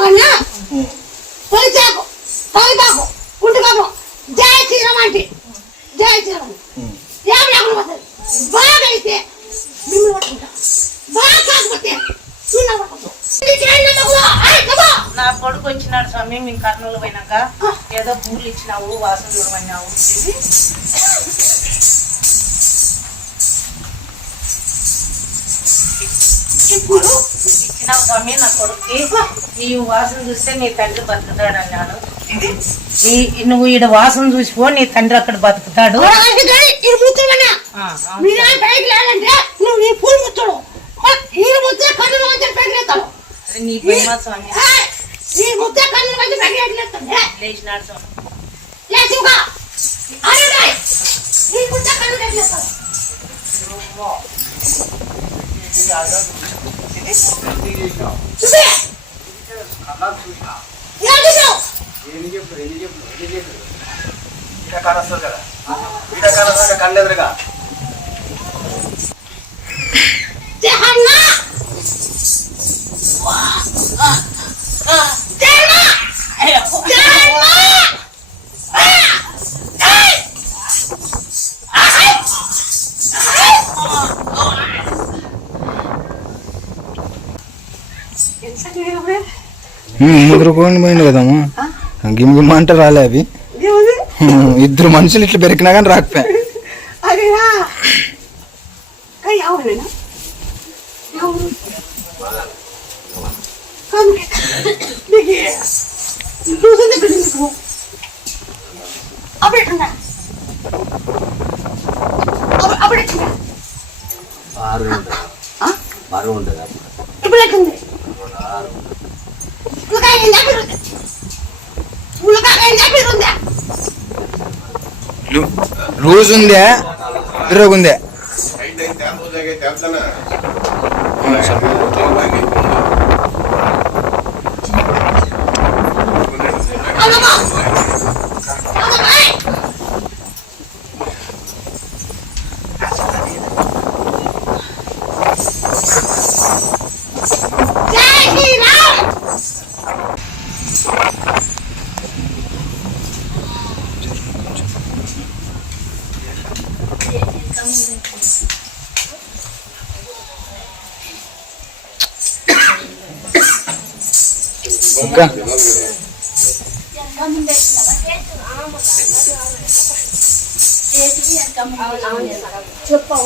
కన్నా తొలిచాకు తొలిపాకు గుంటుకాపు జయ శ్రీరామంటే జయ శ్రీరామ్ ఏమి లేకుండా పోతుంది. బాగా అయితే మిమ్మల్ని పట్టుకుంటా, బాగా కాకపోతే నా కొడుకు వచ్చినాడు స్వామి. మేము కర్నూలు పోయినాక ఏదో పూలు ఇచ్చినావు, వాసన చూడమన్నావు. ఇచ్చినావు స్వామి నా కొడుక్కి. ఈ వాసన చూస్తే నీ తండ్రి బతుకుతాడు అన్నాడు. నువ్వు ఈడ వాసన చూసిపో, నీ తండ్రి అక్కడ బతుకుతాడు. అది నీ భయమా స్వామి? లేచినాడు స్వామి. కన్నెదురుగా ముగ్గురుకోండి పోయింది కదమ్మా. గిమ్మ అంటే రాలే అవి. ఇద్దరు మనుషులు ఇట్లా పెరికినా కానీ రాకపోయా. లూజ్ ఉందే తిరుగుందే. చెప్పు